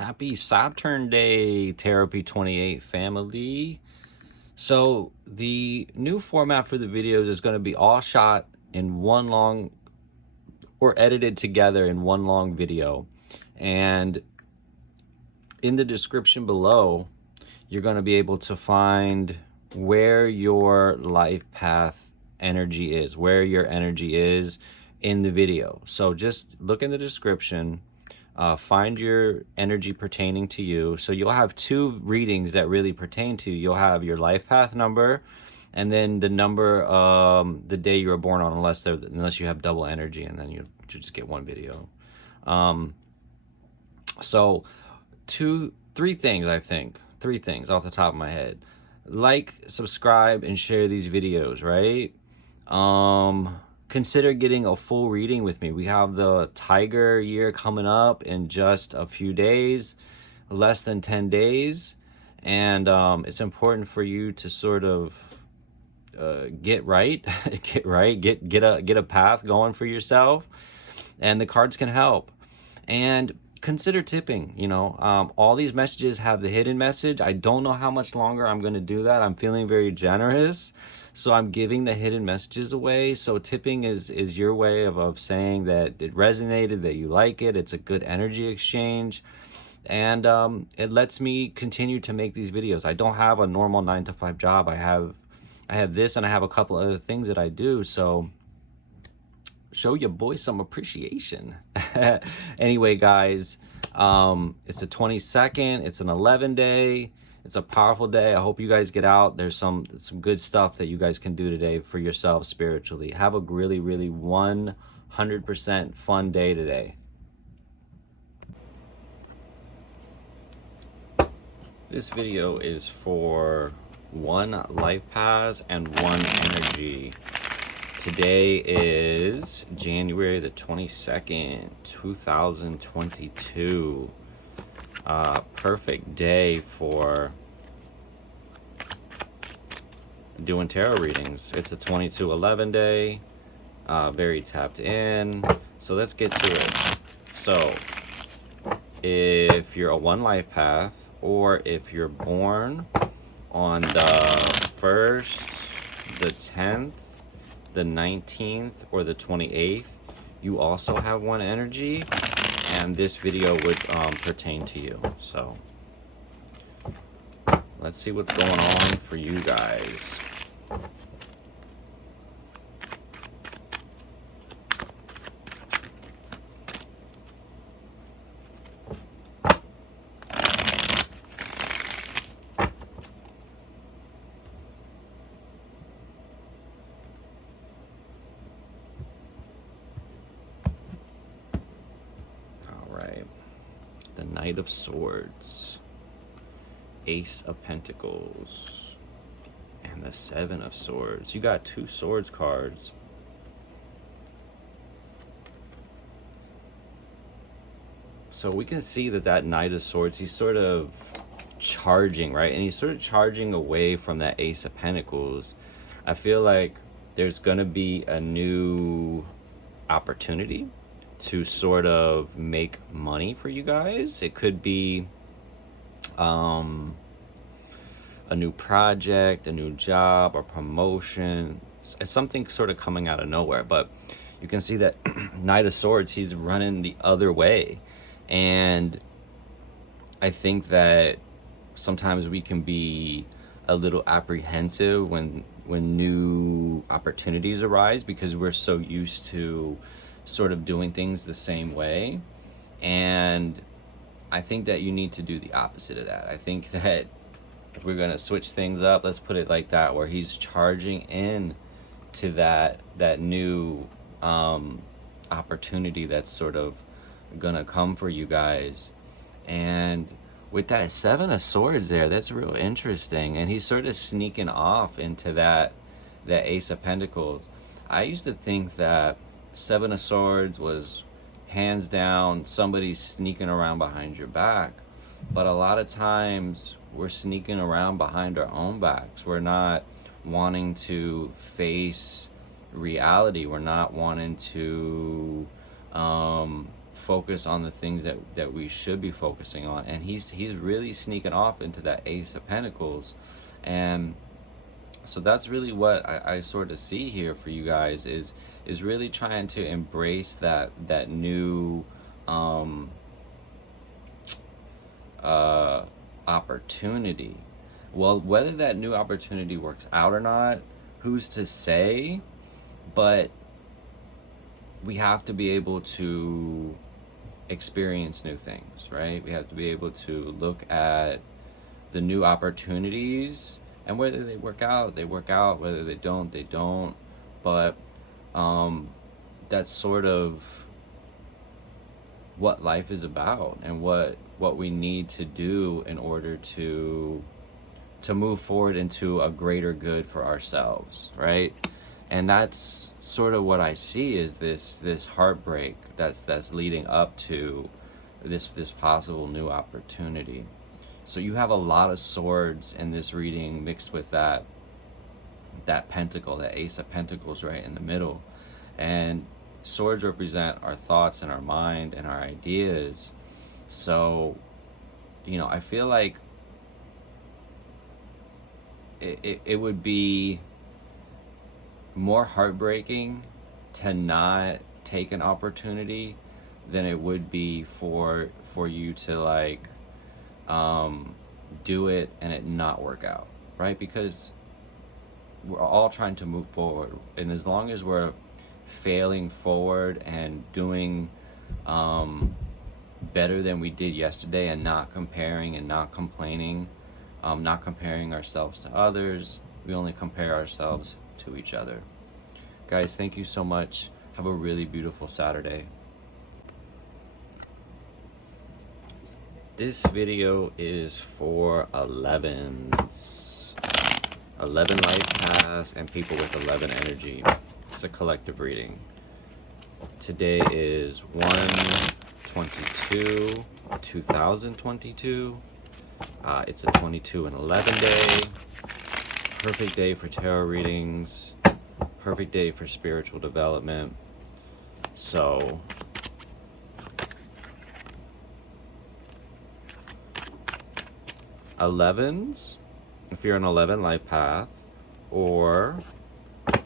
Happy Saturn Day, Therapy 28 family. So the new format for the videos is going to be all shot in one long or edited together in one long video. And in the description below, you're going to be able to find where your life path energy is, where your energy is in the video. So just look in the description. Find your energy pertaining to you. So you'll have two readings that really pertain to you. You'll have your life path number, and then the number, the day you were born on, unless you have double energy, and then you just get one video. So three things off the top of my head. Like, subscribe, and share these videos, right? Consider getting a full reading with me. We have the Tiger year coming up in just a few days, less than 10 days. And it's important for you to sort of get right, get a path going for yourself. And the cards can help. And consider tipping. All these messages have the hidden message. I don't know how much longer I'm going to do that. I'm feeling very generous, so I'm giving the hidden messages away. So tipping is your way of saying that it resonated, that you like it. It's a good energy exchange, and it lets me continue to make these videos. I don't have a normal 9-to-5 job. I have this, and I have a couple other things that I do. So show your boy some appreciation. Anyway, guys, it's the 22nd. It's an 11 day. It's a powerful day. I hope you guys get out. There's some good stuff that you guys can do today for yourself spiritually. Have a really 100% fun day today. This video is for one LifePath's and one energy. Today is January the 22nd, 2022. Perfect day for doing tarot readings. It's a 22/11 day, very tapped in. So let's get to it. So if you're a one life path, or if you're born on the 1st, the 10th, the 19th, or the 28th, you also have one energy, and this video would pertain to you. So let's see what's going on for you guys. The Knight of Swords, Ace of Pentacles, and the Seven of Swords. You got two Swords cards. So we can see that Knight of Swords, he's sort of charging, right? And he's sort of charging away from that Ace of Pentacles. I feel like there's gonna be a new opportunity to sort of make money for you guys. It could be a new project, a new job, or promotion. It's something sort of coming out of nowhere. But you can see that Knight of Swords, he's running the other way. And I think that sometimes we can be a little apprehensive when new opportunities arise, because we're so used to sort of doing things the same way. And I think that you need to do the opposite of that. I think that if we're going to switch things up, let's put it like that, where he's charging in to that new opportunity that's sort of gonna come for you guys. And with that Seven of Swords there, that's real interesting. And he's sort of sneaking off into that Ace of Pentacles. I used to think that Seven of Swords was hands down somebody sneaking around behind your back, but a lot of times we're sneaking around behind our own backs. We're not wanting to face reality. We're not wanting to focus on the things that we should be focusing on. And he's really sneaking off into that Ace of Pentacles. And so that's really what I sort of see here for you guys, is really trying to embrace that new opportunity. Well, whether that new opportunity works out or not, who's to say? But we have to be able to experience new things, right? We have to be able to look at the new opportunities, and whether they work out, they work out. Whether they don't, they don't. But that's sort of what life is about, and what we need to do in order to move forward into a greater good for ourselves, right? And that's sort of what I see, is this heartbreak that's leading up to this possible new opportunity. So you have a lot of swords in this reading, mixed with that pentacle, that Ace of Pentacles right in the middle. And swords represent our thoughts and our mind and our ideas. So, I feel like it would be more heartbreaking to not take an opportunity than it would be for you to do it and it not work out, right? Because we're all trying to move forward, and as long as we're failing forward and doing better than we did yesterday, and not comparing and not complaining, not comparing ourselves to others, we only compare ourselves to each other. Guys, thank you so much. Have a really beautiful Saturday. This video is for 11s. 11 life paths and people with 11 energy. It's a collective reading. Today is 1/22/2022. It's a 22 and 11 day. Perfect day for tarot readings. Perfect day for spiritual development. So, elevens, if you're an 11 life path, or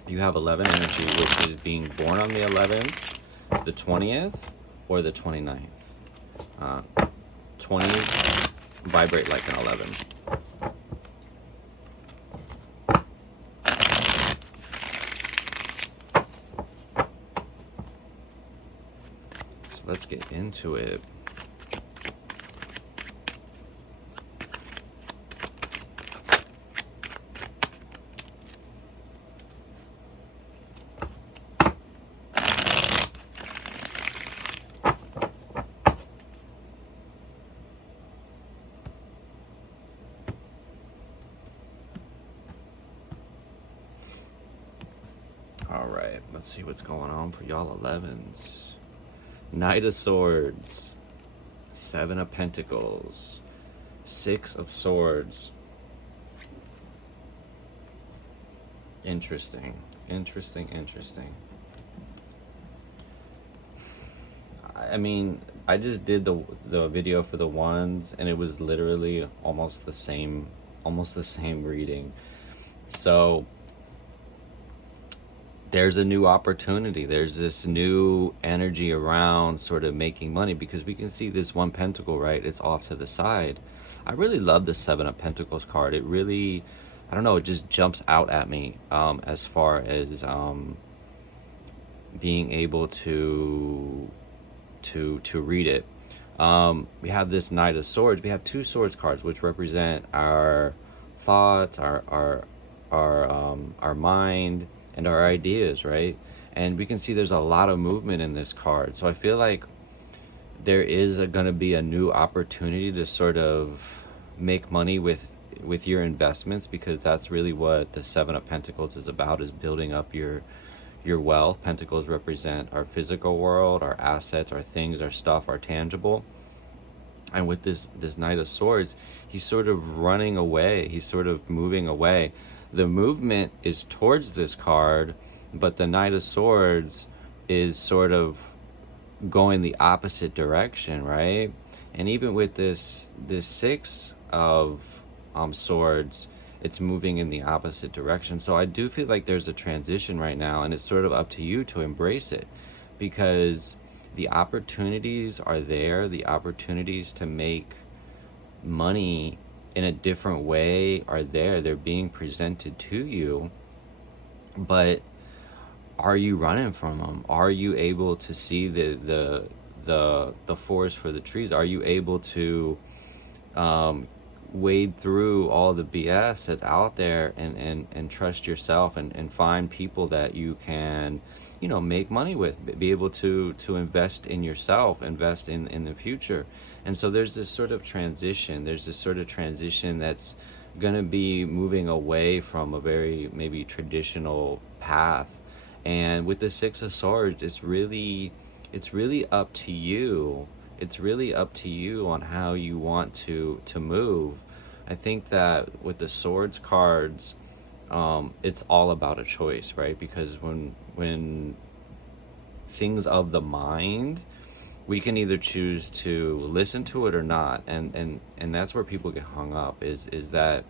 you have 11 energy, which is being born on the 11th, the 20th, or the 29th. 20s vibrate like an 11. So let's get into it. All right, let's see what's going on for y'all 11s. Knight of Swords, 7 of Pentacles, 6 of Swords. Interesting. I mean, I just did the video for the ones, and it was literally almost the same reading. So there's a new opportunity. There's this new energy around sort of making money, because we can see this one pentacle, right? It's off to the side. I really love the 7 of Pentacles card. It really, I don't know, it just jumps out at me as far as being able to read it. We have this Knight of Swords. We have 2 Swords cards, which represent our thoughts, our mind, and our ideas, right? And we can see there's a lot of movement in this card. So I feel like there is going to be a new opportunity to sort of make money with your investments, because that's really what the 7 of Pentacles is about, is building up your wealth. Pentacles represent our physical world, our assets, our things, our stuff, our tangible. And with this Knight of Swords, he's sort of running away. He's sort of moving away. The movement is towards this card, but the Knight of Swords is sort of going the opposite direction, right? And even with this six of swords, it's moving in the opposite direction. So I do feel like there's a transition right now, and it's sort of up to you to embrace it, because the opportunities are there. The opportunities to make money in a different way are there. They're being presented to you, but are you running from them? Are you able to see the forest for the trees? Are you able to wade through all the BS that's out there, and trust yourself, and find people that you can, make money with, be able to invest in yourself, invest in the future. And so there's this sort of transition. There's this sort of transition that's going to be moving away from a very maybe traditional path. And with the Six of Swords, it's really up to you. It's really up to you on how you want to move. I think that with the Swords cards, it's all about a choice, right? Because when things of the mind, we can either choose to listen to it or not, and that's where people get hung up, is that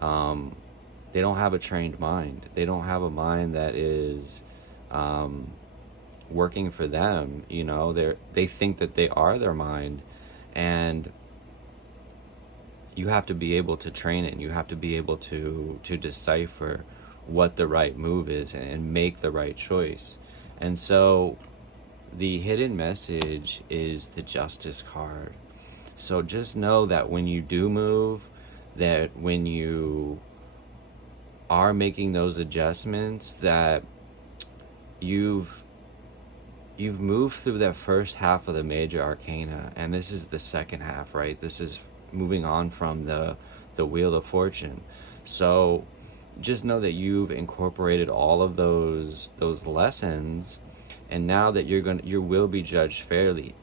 they don't have a trained mind. They don't have a mind that is working for them. They think that they are their mind, and you have to be able to train it, and you have to be able to decipher what the right move is, and make the right choice. And so the hidden message is the Justice card. So just know that when you do move, that when you are making those adjustments, that you've moved through that first half of the major arcana, and this is the second half, right? This is moving on from the Wheel of Fortune. So just know that you've incorporated all of those lessons, and now that you will be judged fairly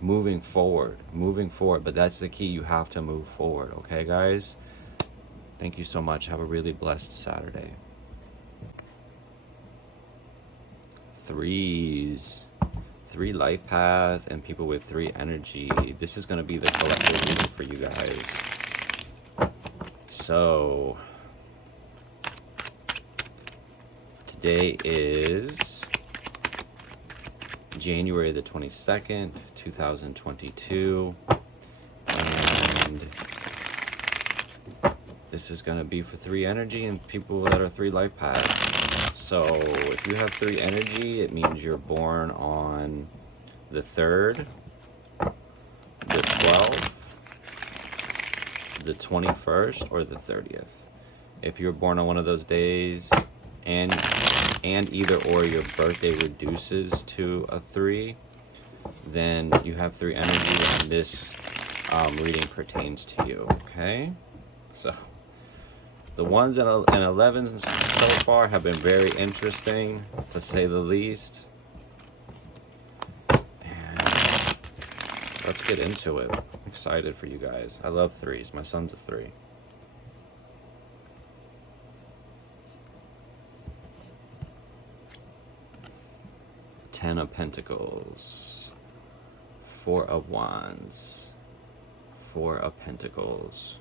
moving forward. But that's the key. You have to move forward. Okay, guys? Thank you so much. Have a really blessed Saturday. Threes. 3 life paths and people with 3 energy. This is going to be the collective reading for you guys. So today is January the 22nd, 2022, and this is going to be for 3 energy and people that are 3 life paths. So if you have 3 energy, it means you're born on the 3rd, the 12th, the 21st, or the 30th. If you're born on one of those days, and either or your birthday reduces to a 3, then you have 3 energy, and this reading pertains to you. Okay, so the ones and 11s so far have been very interesting, to say the least. And let's get into it. I'm excited for you guys. I love 3s. My son's a 3. Ten of Pentacles, 4 of Wands, 4 of Pentacles.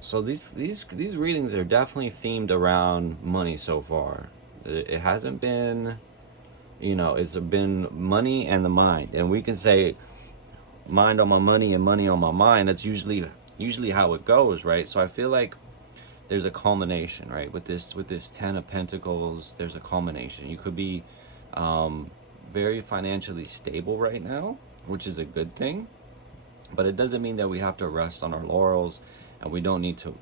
So these readings are definitely themed around money so far. It hasn't been, it's been money and the mind. And we can say mind on my money and money on my mind. That's usually how it goes, right? So I feel like there's a culmination, right? With this 10 of Pentacles, there's a culmination. You could be very financially stable right now, which is a good thing. But it doesn't mean that we have to rest on our laurels, and we don't need to,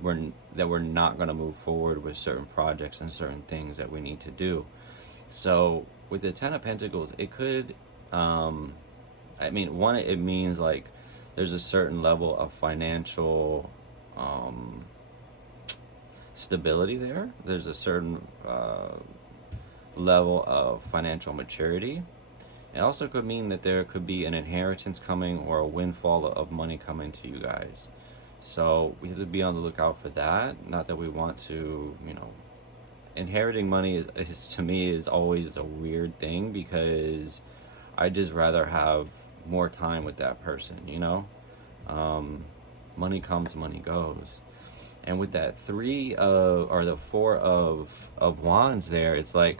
we're not going to move forward with certain projects and certain things that we need to do. So with the 10 of Pentacles, it could, it means like there's a certain level of financial stability there. There's a certain level of financial maturity. It also could mean that there could be an inheritance coming, or a windfall of money coming to you guys. So we have to be on the lookout for that. Not that we want to, inheriting money is to me is always a weird thing, because I just rather have more time with that person, you know. Money comes, money goes. And with that three of, or the four of wands there, it's like,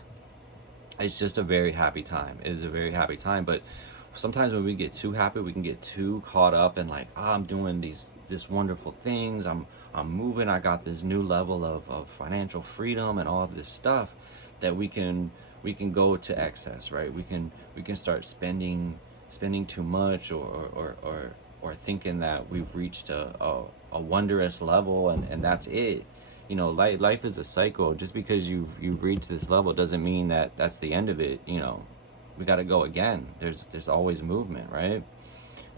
it's just a very happy time. It is a very happy time. But sometimes when we get too happy, we can get too caught up in like, oh, I'm doing this wonderful things. I'm moving. I got this new level of financial freedom and all of this stuff, that we can go to excess, right? We can start spending too much, or thinking that we've reached a wondrous level, and that's it. You know, life is a cycle. Just because you've reached this level doesn't mean that that's the end of it. You know, we got to go again. There's always movement, right?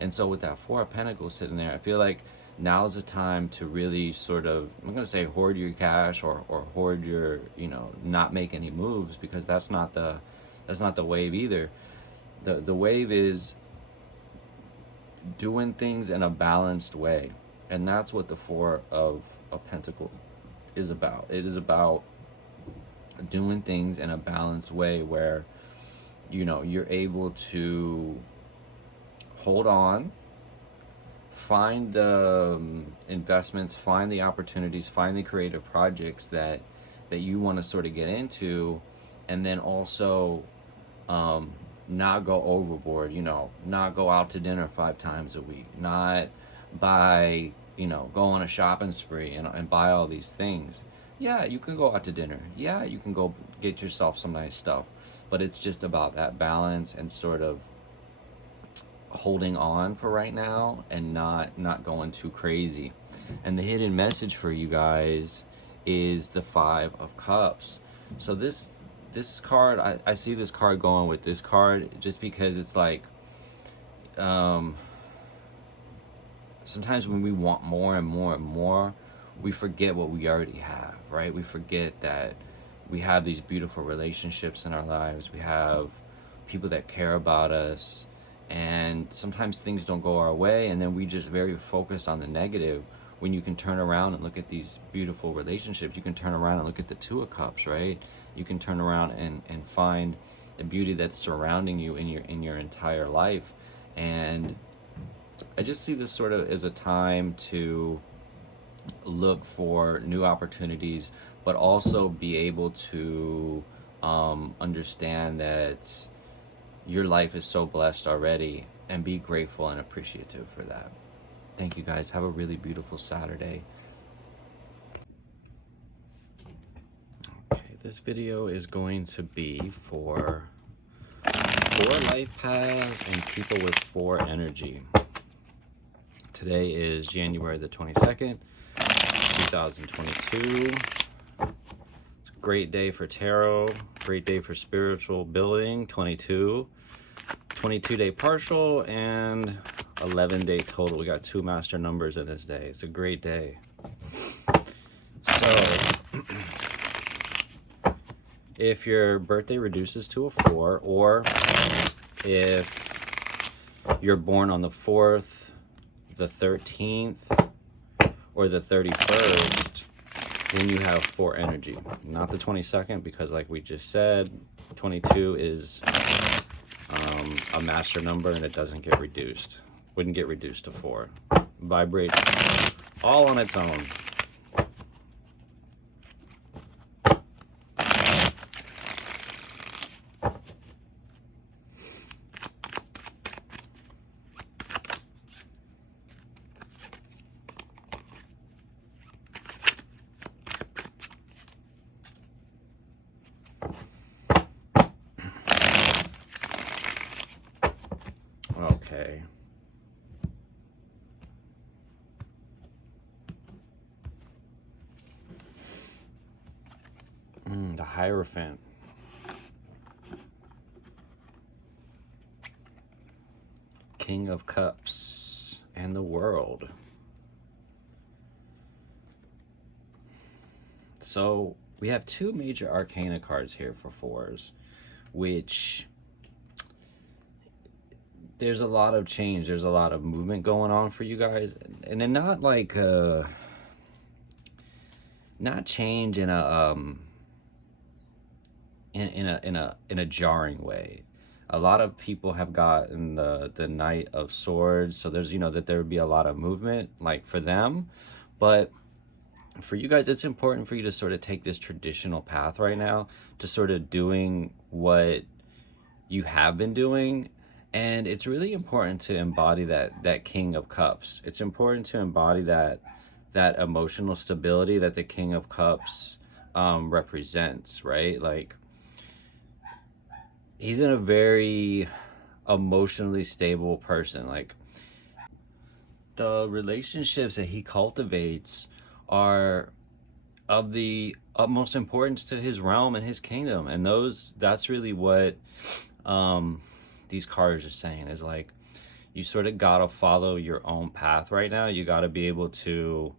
And so with that Four of Pentacles sitting there, I feel like now's the time to really sort of, I'm gonna say, hoard your cash, or hoard your, you know, not make any moves, because that's not the wave either. The wave is doing things in a balanced way, and that's what the Four of Pentacles is about. It is about doing things in a balanced way, where, you know, you're able to hold on, find the investments, find the opportunities, find the creative projects that you want to sort of get into, and then also not go overboard. You know, not go out to dinner 5 times a week, not buy, you know, go on a shopping spree and buy all these things. Yeah, you can go out to dinner. Yeah, you can go get yourself some nice stuff. But it's just about that balance, and sort of holding on for right now, and not going too crazy. And the hidden message for you guys is the Five of Cups. So this card, I see this card going with this card, just because it's like, sometimes when we want more and more and more, we forget what we already have, right? We forget that we have these beautiful relationships in our lives. We have people that care about us, and sometimes things don't go our way, and then we just very focused on the negative, when you can turn around and look at these beautiful relationships. You can turn around and look at the Two of Cups, right? You can turn around and find the beauty that's surrounding you in your entire life. And I just see this sort of as a time to look for new opportunities, but also be able to understand that your life is so blessed already, and be grateful and appreciative for that. Thank you guys. Have a really beautiful Saturday. Okay, this video is going to be for 4 life paths and people with 4 energy. Today is January the 22nd, 2022. It's a great day for tarot, great day for spiritual building. 22-day partial, and 11-day total. We got 2 master numbers in this day. It's a great day. So if your birthday reduces to a 4, or if you're born on the 4th, the 13th, or the 31st, then you have 4 energy. Not the 22nd, because like we just said, 22 is a master number, and it doesn't get reduced. Wouldn't get reduced to 4. Vibrates all on its own. Okay. The Hierophant. King of Cups and the World. So we have 2 major arcana cards here for 4s, which there's a lot of change, there's a lot of movement going on for you guys, and they're not like not change in a in a jarring way. A lot of people have gotten the Knight of Swords, so there's, that there would be a lot of movement like for them. But for you guys, it's important for you to sort of take this traditional path right now to sort of doing what you have been doing. And it's really important to embody that King of Cups. It's important to embody that emotional stability that the King of Cups represents, right? Like, he's in a very emotionally stable person. Like, the relationships that he cultivates are of the utmost importance to his realm and his kingdom. And that's really what these cards are saying, is like, you sort of gotta follow your own path right now. You gotta be able to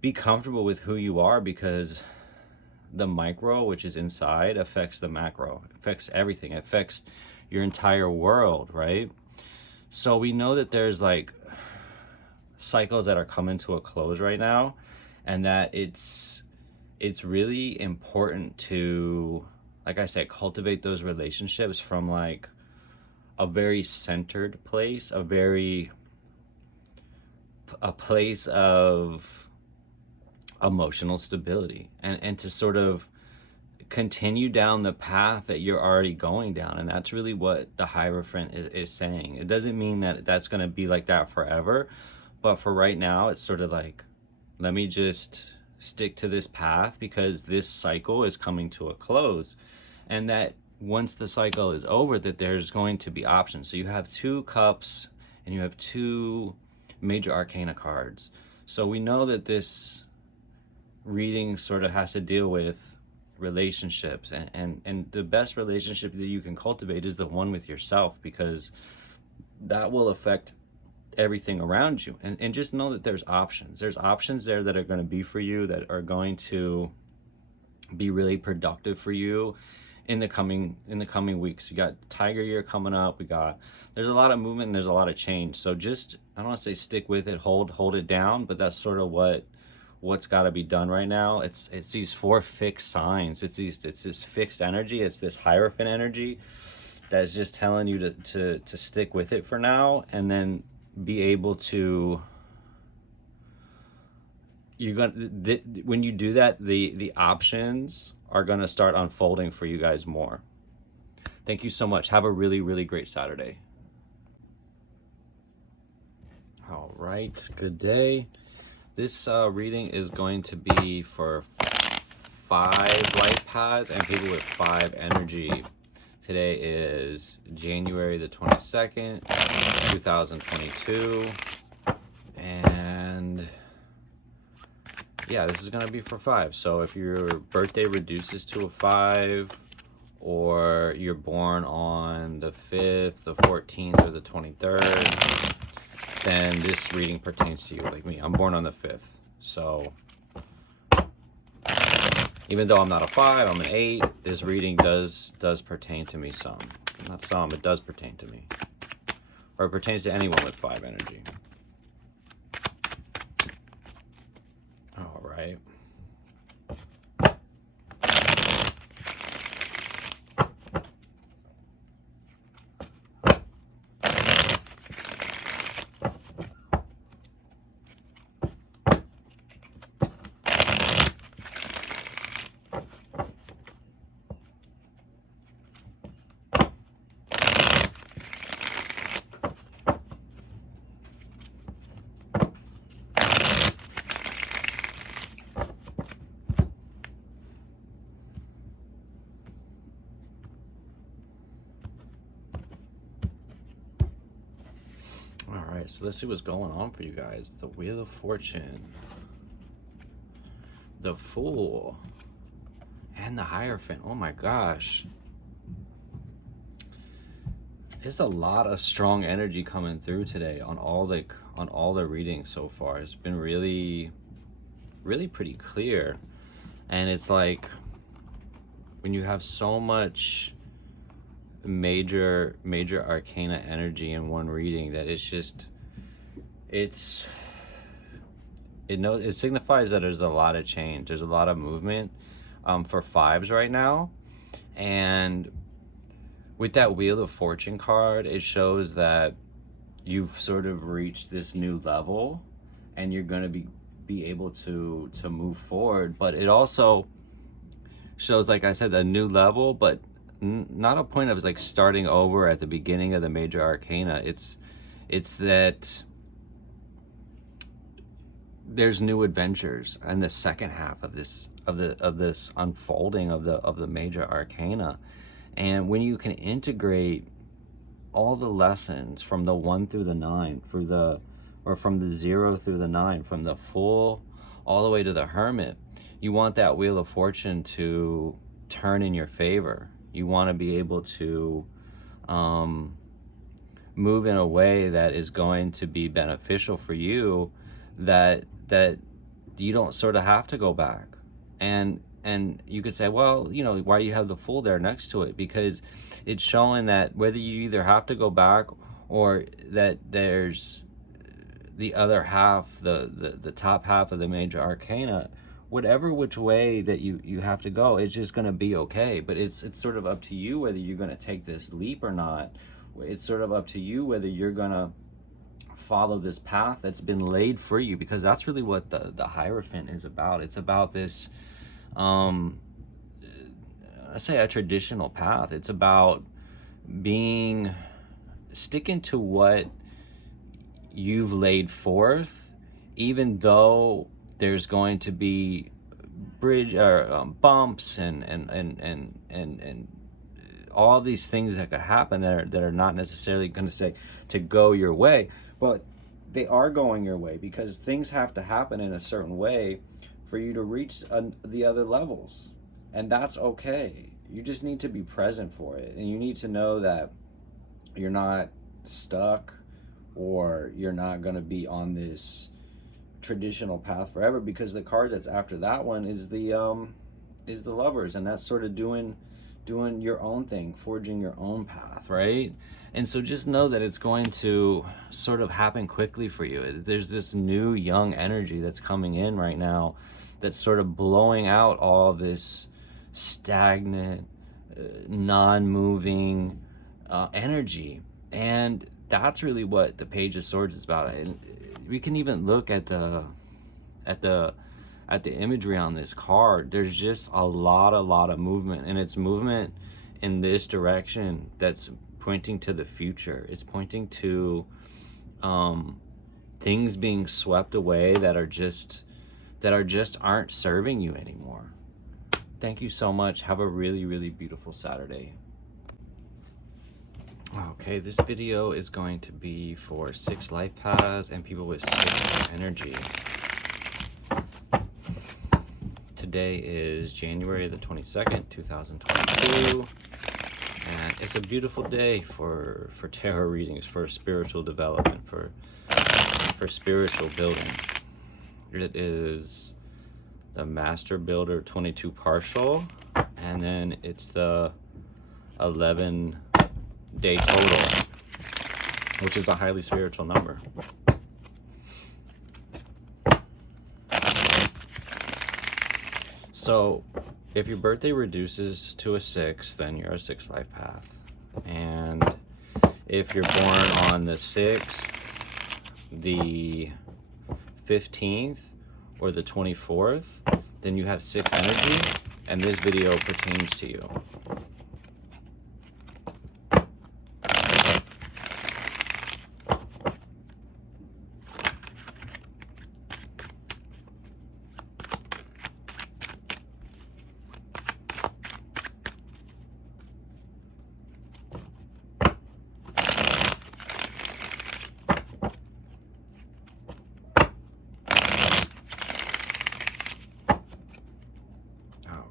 be comfortable with who you are, because the micro, which is inside, affects the macro, affects everything, it affects your entire world, right? So we know that there's like cycles that are coming to a close right now, and that it's really important to, like I said, cultivate those relationships from like a very centered place, a place of emotional stability, and to sort of continue down the path that you're already going down. And that's really what the Hierophant is saying. It doesn't mean that that's going to be like that forever, but for right now, it's sort of like, let me just stick to this path because this cycle is coming to a close. And that once the cycle is over, that there's going to be options. So you have 2 cups and you have 2 major arcana cards. So we know that this reading sort of has to deal with relationships, and the best relationship that you can cultivate is the one with yourself, because that will affect everything around you. And just know that there's options there that are going to be for you, that are going to be really productive for you in the coming weeks. You got Tiger Year coming up. There's a lot of movement and there's a lot of change. So just, I don't want to say stick with it, hold it down, but that's sort of what's got to be done right now. It's these 4 fixed signs. It's this fixed energy. It's this Hierophant energy that's just telling you to stick with it for now, and then be able to, when you do that, the options are going to start unfolding for you guys more. Thank you so much. Have a really, really great Saturday. All right, good day. This reading is going to be for 5 LifePaths and people with 5 energy. Today is January the 22nd, 2022. And yeah, this is going to be for 5. So if your birthday reduces to a 5, or you're born on the 5th, the 14th, or the 23rd, then this reading pertains to you. Like me, I'm born on the 5th. So even though I'm not a 5, I'm an 8, this reading does pertain to me some. Not some, it does pertain to me. Or it pertains to anyone with 5 energy. All right. All right, so let's see what's going on for you guys. The Wheel of Fortune, the Fool, and the Hierophant. Oh my gosh. There's a lot of strong energy coming through today on all the readings so far. It's been really, really pretty clear. And it's like, when you have so much major arcana energy in one reading, that it's just, it signifies that there's a lot of change, there's a lot of movement for 5s right now. And with that Wheel of Fortune card, it shows that you've sort of reached this new level and you're going to be able to move forward. But it also shows, like I said, a new level, but not a point of like starting over at the beginning of the major arcana. It's that there's new adventures in the second half of this unfolding of the major arcana. And when you can integrate all the lessons from the 1 through the 9, or from the 0 through the 9, from the Fool all the way to the Hermit, you want that Wheel of Fortune to turn in your favor. You want to be able to move in a way that is going to be beneficial for you, that you don't sort of have to go back. And you could say, well, you know, why do you have the Fool there next to it? Because it's showing that whether you either have to go back, or that there's the other half, the top half of the major arcana, whatever which way that you have to go, it's just going to be okay. But it's sort of up to you whether you're going to take this leap or not. It's sort of up to you whether you're going to follow this path that's been laid for you, because that's really what the Hierophant is about. It's about this I say a traditional path. It's about sticking to what you've laid forth, even though there's going to be bumps and all these things that could happen that are not necessarily going to say to go your way, but they are going your way, because things have to happen in a certain way for you to reach the other levels. And that's okay. You just need to be present for it, and you need to know that you're not stuck, or you're not going to be on this traditional path forever, because the card that's after that one is the Lovers, and that's sort of doing your own thing, forging your own path, right? And so just know that it's going to sort of happen quickly for you. There's this new young energy that's coming in right now, that's sort of blowing out all this stagnant, non-moving energy. And that's really what the Page of Swords is about. And we can even look at the imagery on this card. There's just a lot of movement, and it's movement in this direction that's pointing to the future. It's pointing to things being swept away that aren't serving you anymore. Thank you so much. Have a really beautiful Saturday. Okay, this video is going to be for 6 life paths and people with 6 energy. Today is January the 22nd, 2022, and it's a beautiful day for tarot readings, for spiritual development, for spiritual building. It is the Master Builder 22 partial, and then it's the 11-day total, which is a highly spiritual number. So if your birthday reduces to a 6, then you're a 6 life path. And if you're born on the 6th, the 15th, or the 24th, then you have 6 energy, and this video pertains to you.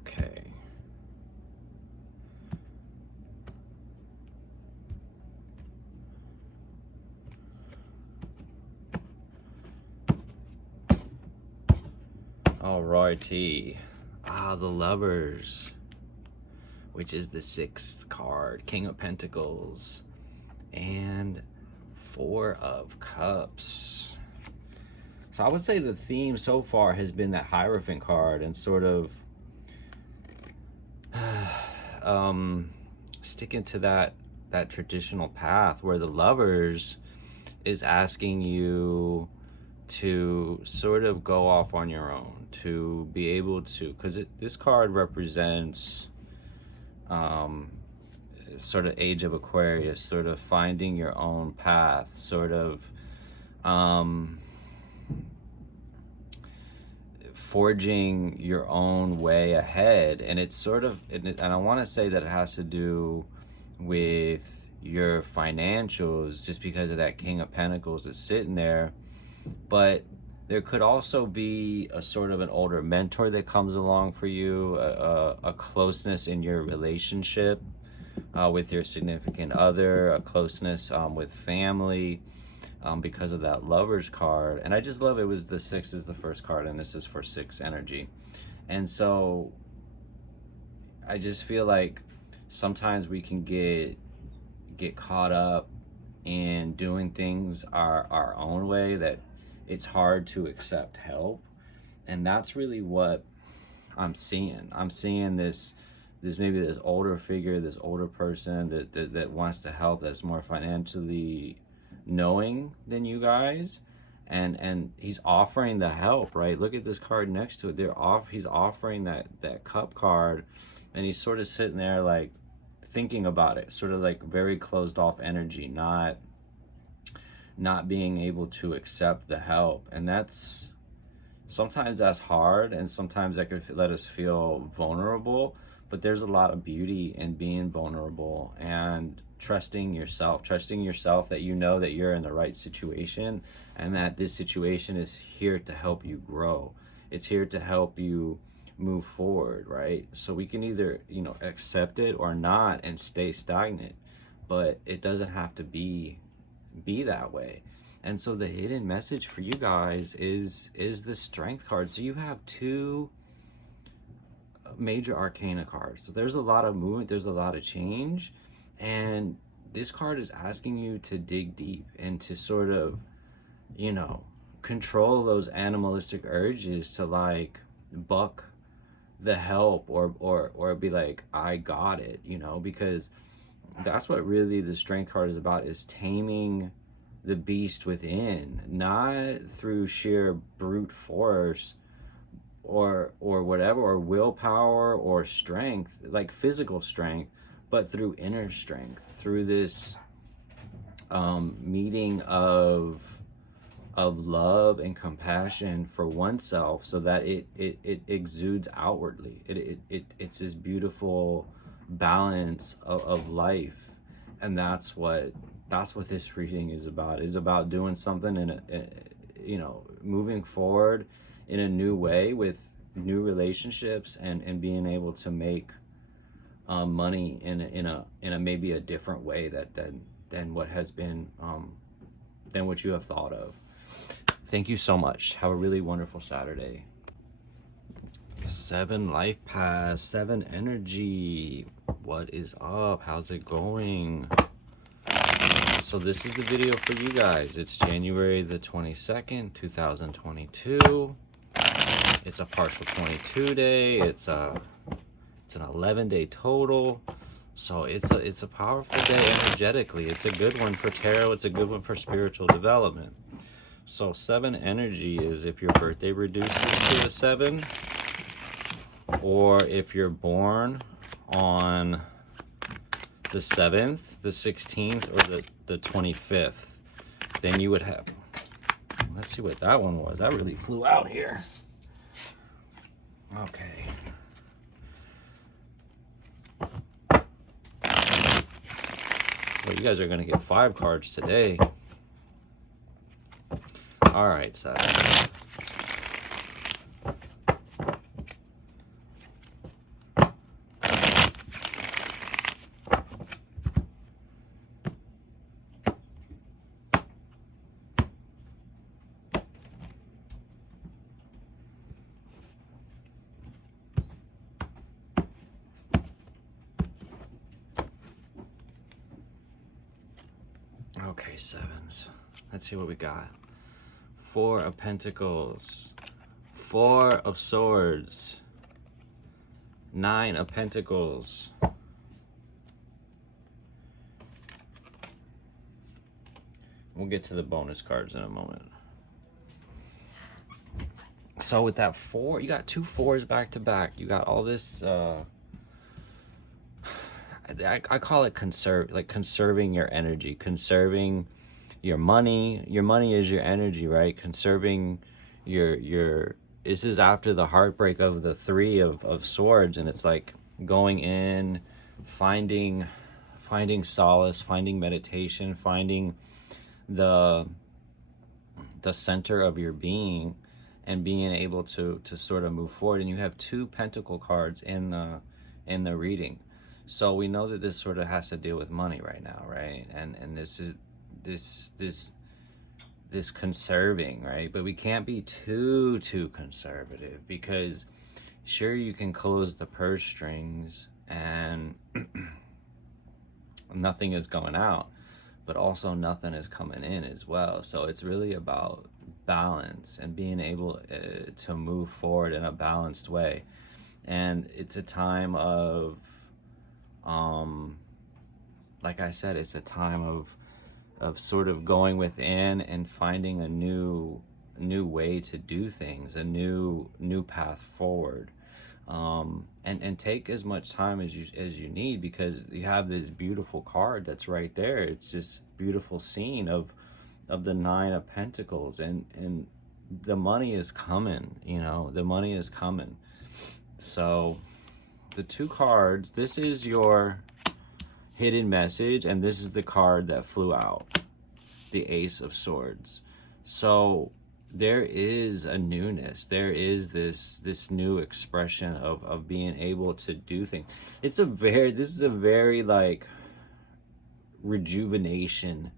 Okay. Alrighty. The Lovers, which is the 6th card, King of Pentacles, and 4 of Cups. So I would say the theme so far has been that Hierophant card, and sort of sticking to that traditional path, where the Lovers is asking you to sort of go off on your own, to be able to, because this card represents sort of age of Aquarius, sort of finding your own path, sort of forging your own way ahead. And it's sort of, and I want to say that it has to do with your financials, just because of that King of Pentacles is sitting there. But there could also be a sort of an older mentor that comes along for you, a closeness in your relationship with your significant other, a closeness with family, because of that Lovers card. And I just love it was the 6 is the first card, and this is for 6 energy. And so I just feel like sometimes we can get caught up in doing things our own way, that it's hard to accept help. And that's really what I'm seeing. I'm seeing this maybe this older figure, this older person that wants to help, that's more financially knowing than you guys, and he's offering the help, right? Look at this card next to it. He's offering that Cup card, and he's sort of sitting there like thinking about it, sort of like very closed off energy, not being able to accept the help. And sometimes that's hard, and sometimes that could let us feel vulnerable, but there's a lot of beauty in being vulnerable and trusting yourself that you know that you're in the right situation, and that this situation is here to help you grow. It's here to help you move forward, right? So we can either, accept it or not and stay stagnant, but it doesn't have to be that way. And so the hidden message for you guys is the Strength card. So you have 2 major arcana cards. So there's a lot of movement, there's a lot of change, and this card is asking you to dig deep and to sort of, control those animalistic urges to like buck the help, or be like, I got it, because that's what really the Strength card is about, is taming the beast within, not through sheer brute force or whatever, or willpower or strength, like physical strength, but through inner strength, through this meeting of love and compassion for oneself, so that it exudes outwardly. It's this beautiful balance of life. And that's what this reading is about doing something in moving forward in a new way with new relationships, and being able to make money in a maybe a different way than what has been than what you have thought of. Thank you so much. Have a really wonderful Saturday. 7 LifePath's, 7 energy. What is up? How's it going? So this is the video for you guys. It's January the 22nd, 2022. It's a partial 22 day. It's an 11-day total. So it's a powerful day energetically. It's a good one for tarot. It's a good one for spiritual development. So 7 energy is if your birthday reduces to a 7, or if you're born on the 7th, the 16th, or the 25th, then you would have, let's see what that one was. That really flew out here. Okay. Well, you guys are going to get 5 cards today. All right, 7. Okay, 7s. Let's see what we got. 4 of Pentacles, 4 of Swords, 9 of Pentacles, We'll get to the bonus cards in a moment. So with that 4, you got 2 4s back to back. You got all this, I call it conserving your energy, conserving your money. Your money is your energy, right? Conserving your this is after the heartbreak of the 3 of swords, and it's like going in, finding solace, finding meditation, finding the center of your being, and being able to sort of move forward. And you have 2 pentacle cards in the reading, so we know that this sort of has to deal with money right now, right? And this is this conserving, right? But we can't be too conservative, because sure, you can close the purse strings and nothing is going out, but also nothing is coming in as well. So it's really about balance and being able to move forward in a balanced way. And it's a time of like I said, it's a time of sort of going within and finding a new way to do things, a new path forward. And take as much time as you need, because you have this beautiful card that's right there. It's this beautiful scene of the 9 of Pentacles, and the money is coming, you know, the money is coming. So the 2 cards, this is your hidden message, and this is the card that flew out, the Ace of Swords. So there is a newness, there is this new expression of being able to do things. This is a very like rejuvenation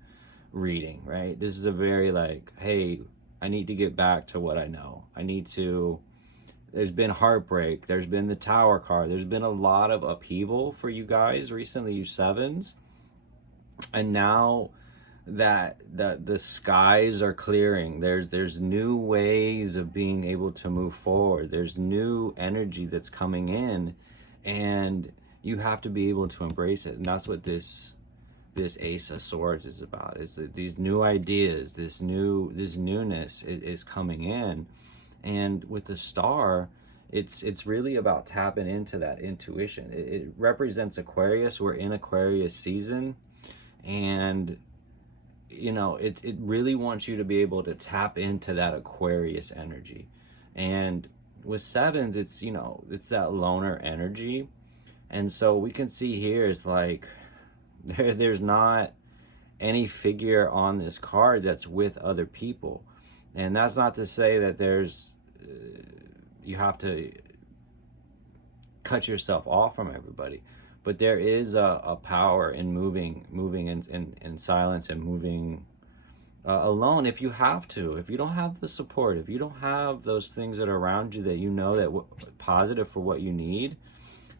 reading, right? This is a very like, hey, I need to get back to what I know. There's been heartbreak, there's been the Tower card, there's been a lot of upheaval for you guys recently, you 7s, and now that the skies are clearing, there's new ways of being able to move forward, there's new energy that's coming in, and you have to be able to embrace it. And that's what this Ace of Swords is about, is that these new ideas, this newness is coming in. And with the Star, it's really about tapping into that intuition. It represents Aquarius. We're in Aquarius season, and you know, it really wants you to be able to tap into that Aquarius energy. And with 7s, it's, you know, it's that loner energy. And so we can see here, it's like there's not any figure on this card that's with other people. And that's not to say that there's you have to cut yourself off from everybody, but there is a power in moving in silence, and moving alone if you have to. If you don't have the support, if you don't have those things that are around you that you know that positive for what you need,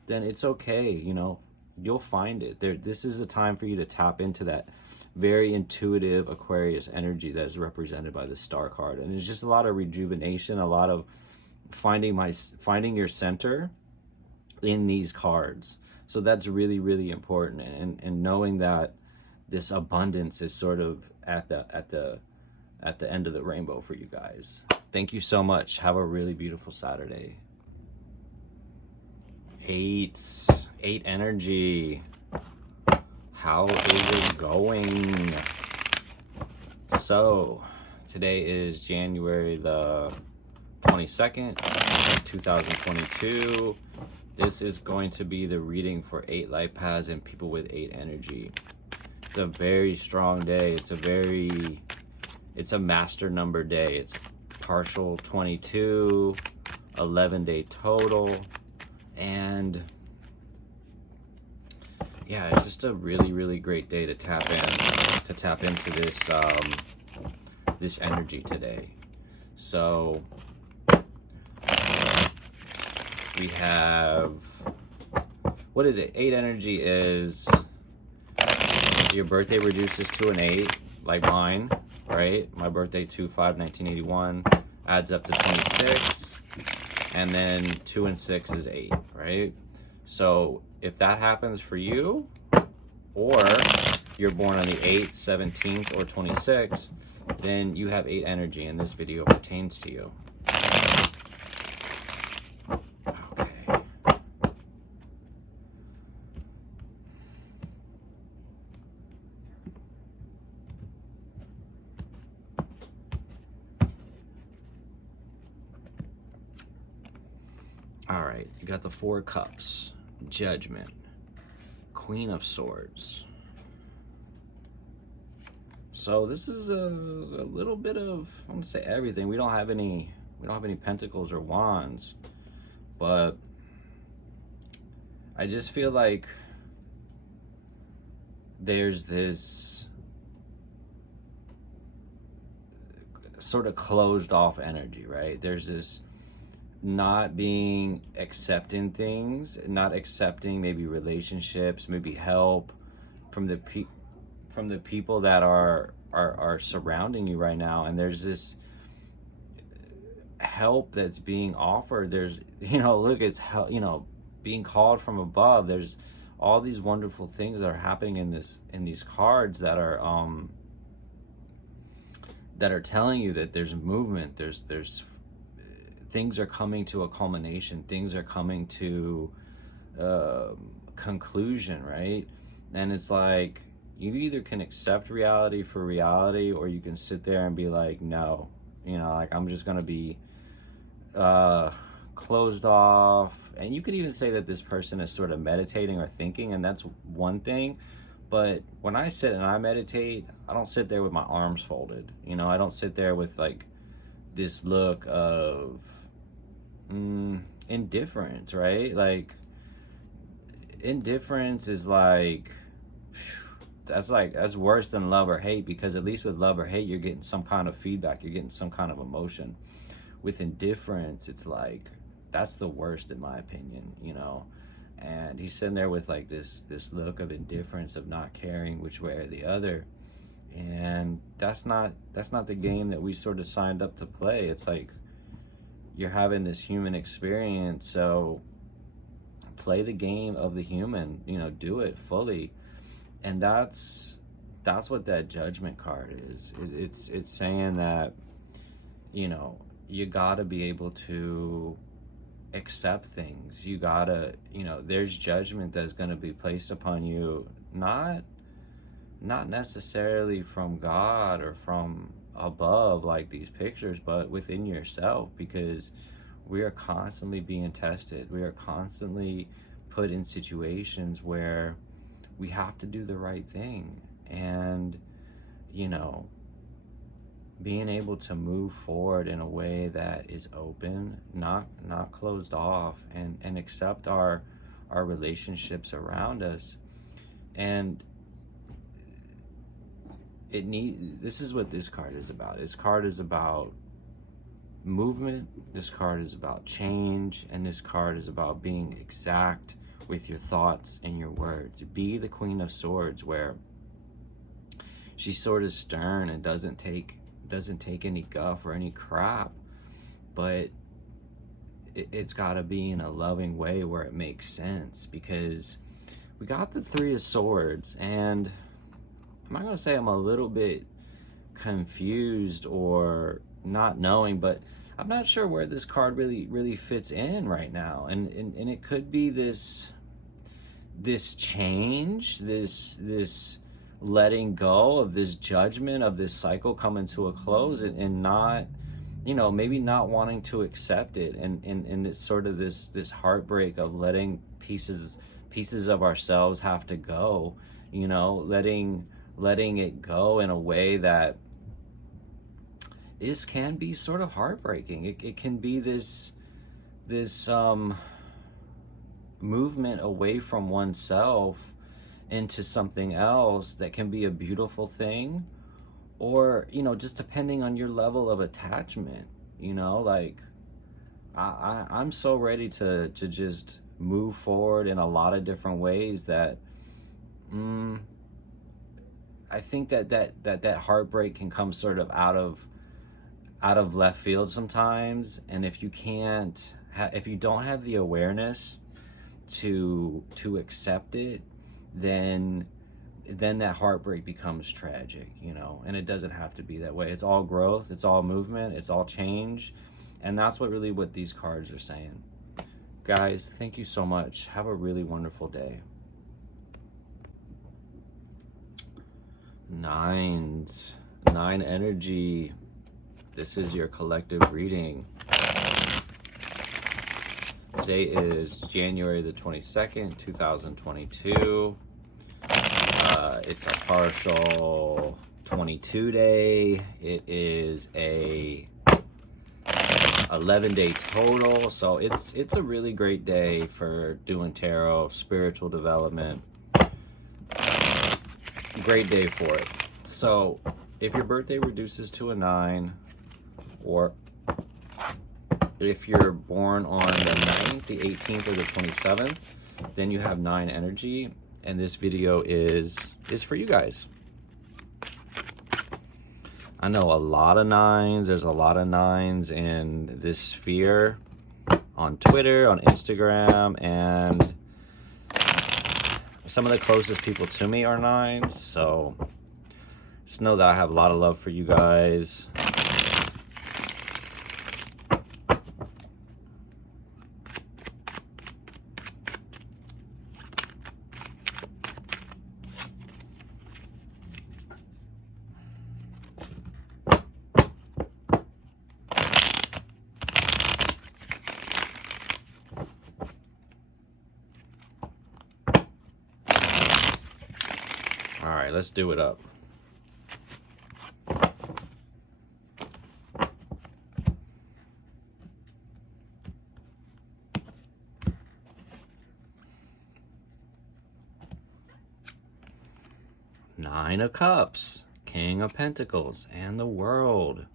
then it's okay. You know, you'll find it. This is a time for you to tap into that very intuitive Aquarius energy that is represented by the Star card. And it's just a lot of rejuvenation, a lot of finding your center in these cards. So that's really, really important, and knowing that this abundance is sort of at the end of the rainbow for you guys. Thank you so much. Have a really beautiful Saturday. 8 energy. How is it going? So today is January the 22nd, 2022. This is going to be the reading for 8 LifePaths and people with 8 energy. It's a very strong day. It's a master number day. It's partial 22, 11-day total, and yeah, it's just a really, really great day to tap into this energy today. So we have, what is it? 8 energy is your birthday reduces to an 8, like mine, right? My birthday 2/5/1981 adds up to 26, and then 2 and 6 is 8, right? So if that happens for you, or you're born on the 8th, 17th, or 26th, then you have 8 energy, and this video pertains to you. Okay. All right, you got the 4 cups, Judgment, Queen of Swords. So this is a little bit of, I want to say everything. We don't have any pentacles or wands, but I just feel like there's this sort of closed off energy, right? There's this not being accepting things, not accepting maybe relationships, maybe help from the people that are surrounding you right now. And there's this help that's being offered. There's, look, it's help, being called from above. There's all these wonderful things that are happening in these cards that are telling you that there's movement, there's things are coming to a culmination, things are coming to conclusion, right? And it's like, you either can accept reality for reality, or you can sit there and be like, no, like, I'm just gonna be closed off. And you could even say that this person is sort of meditating or thinking, and that's one thing. But when I sit and I meditate, I don't sit there with my arms folded. I don't sit there with like this look of indifference, right? Like, indifference is like, that's worse than love or hate, because at least with love or hate, you're getting some kind of feedback, you're getting some kind of emotion. With indifference, it's like, that's the worst in my opinion, And he's sitting there with like this look of indifference, of not caring which way or the other. And that's not the game that we sort of signed up to play. It's like, you're having this human experience, so play the game of the human, do it fully. And that's what that Judgment card is. It's saying that, you gotta be able to accept things. You gotta, there's judgment that's gonna be placed upon you, not necessarily from God or from above like these pictures, but within yourself, because we are constantly being tested. We are constantly put in situations where we have to do the right thing. And being able to move forward in a way that is open, not closed off, and accept our relationships around us. And this is what this card is about. This card is about movement, this card is about change, and this card is about being exact with your thoughts and your words. Be the Queen of Swords, where she's sort of stern and doesn't take any guff or any crap, but it's got to be in a loving way where it makes sense. Because we got the 3 of Swords, and I'm not gonna say I'm a little bit confused or not knowing, but I'm not sure where this card really fits in right now. And it could be this change, this letting go of this judgment, of this cycle coming to a close, and not, maybe not wanting to accept it, and it's sort of this heartbreak of letting pieces of ourselves have to go, letting it go in a way that this can be sort of heartbreaking. It can be this movement away from oneself into something else that can be a beautiful thing, or just depending on your level of attachment. Like, I'm so ready to just move forward in a lot of different ways that I think that heartbreak can come sort of out of left field sometimes. And if you don't have the awareness to accept it, then then that heartbreak becomes tragic, you know, and it doesn't have to be that way. It's all growth, it's all movement, it's all change. And that's what these cards are saying. Guys, thank you so much. Have a really wonderful day. Nines, 9 energy. This is your collective reading. Today is January the 22nd, 2022. It's a partial 22 day. It is a 11-day total, so it's a really great day for doing tarot, spiritual development. Great day for it. So if your birthday reduces to a 9, or if you're born on the 9th, the 18th, or the 27th, then you have 9 energy, and this video is for you guys. I know a lot of 9s. There's a lot of 9s in this sphere on Twitter, on Instagram, and some of the closest people to me are 9s. So just know that I have a lot of love for you guys. All right, let's do it up. Nine of Cups, King of Pentacles, and the World.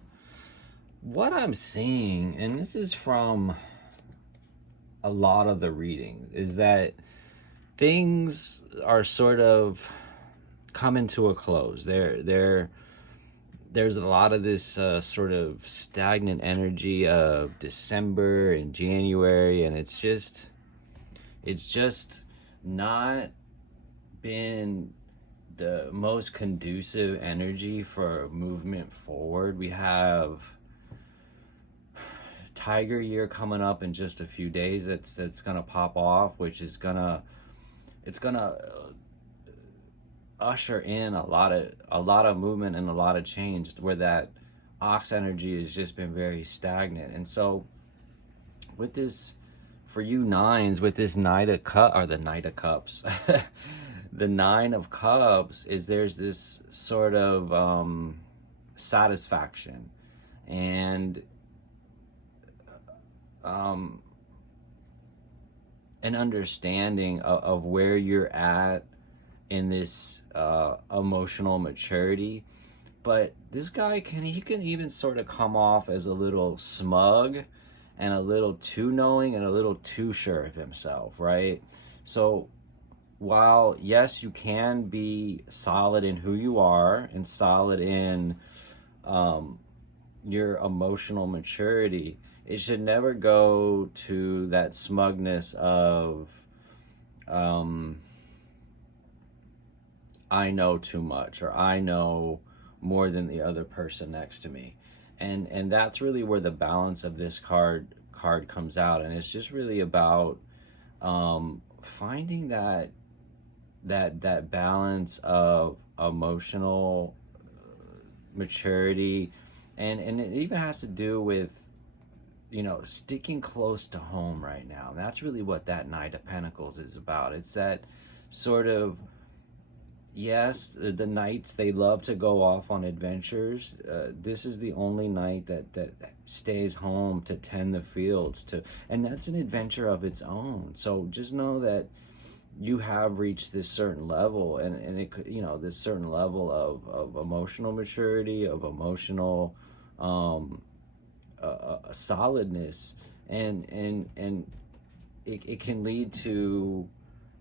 What I'm seeing, and this is from a lot of the reading, is that things are sort of coming to a close. There's a lot of this sort of stagnant energy of December and January, and it's just not been the most conducive energy for movement forward. We have Tiger year coming up in just a few days. That's gonna pop off, which is gonna usher in a lot of movement and a lot of change, where that ox energy has just been very stagnant. And so with this, for you 9s, with this Knight of Cups, or the Knight of Cups, the 9 of Cups, is there's this sort of satisfaction and an understanding of where you're at in this emotional maturity. But this guy can even sort of come off as a little smug and a little too knowing and a little too sure of himself, right? So while yes, you can be solid in who you are and solid in your emotional maturity, it should never go to that smugness of I know too much, or I know more than the other person next to me. And that's really where the balance of this card comes out. And it's just really about finding that balance of emotional maturity, and it even has to do with, you know, sticking close to home right now. And that's really what that Knight of Pentacles is about. It's that sort of, yes, the knights, they love to go off on adventures. This is the only knight that stays home to tend the fields, and that's an adventure of its own. So just know that you have reached this certain level, and it could, you know, this certain level of emotional maturity, of emotional solidness, and it can lead to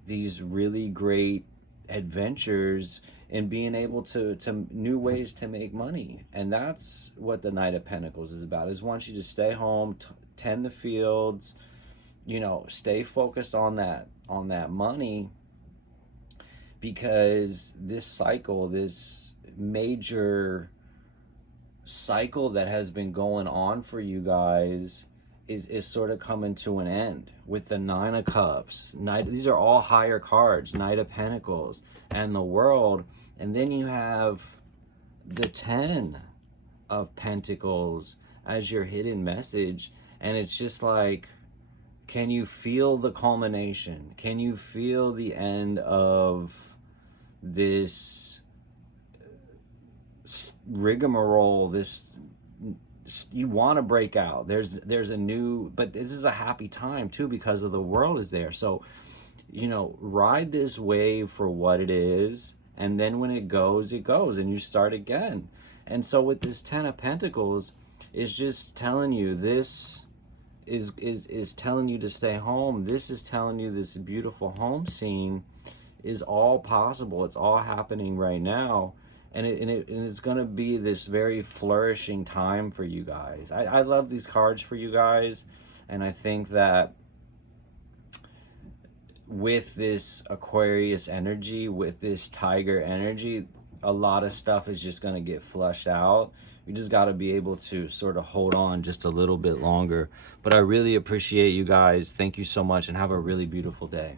these really great adventures and being able to new ways to make money. And that's what the Knight of Pentacles is about, is wants you to stay home, tend the fields, you know, stay focused on that money, because this cycle, this major cycle that has been going on for you guys is sort of coming to an end with the Nine of Cups. These are all higher cards, Knight of Pentacles and the World. And then you have the Ten of Pentacles as your hidden message. And it's just like, can you feel the culmination? Can you feel the end of this rigmarole? This, you want to break out. There's a new, but this is a happy time too because of the World is there. So, you know, ride this wave for what it is, and then when it goes, and you start again. And so with this Ten of Pentacles, it's just telling you this is telling you to stay home. This is telling you this beautiful home scene is all possible. It's all happening right now. And it's going to be this very flourishing time for you guys. I love these cards for you guys. And I think that with this Aquarius energy, with this Tiger energy, a lot of stuff is just going to get flushed out. We just got to be able to sort of hold on just a little bit longer. But I really appreciate you guys. Thank you so much, and have a really beautiful day.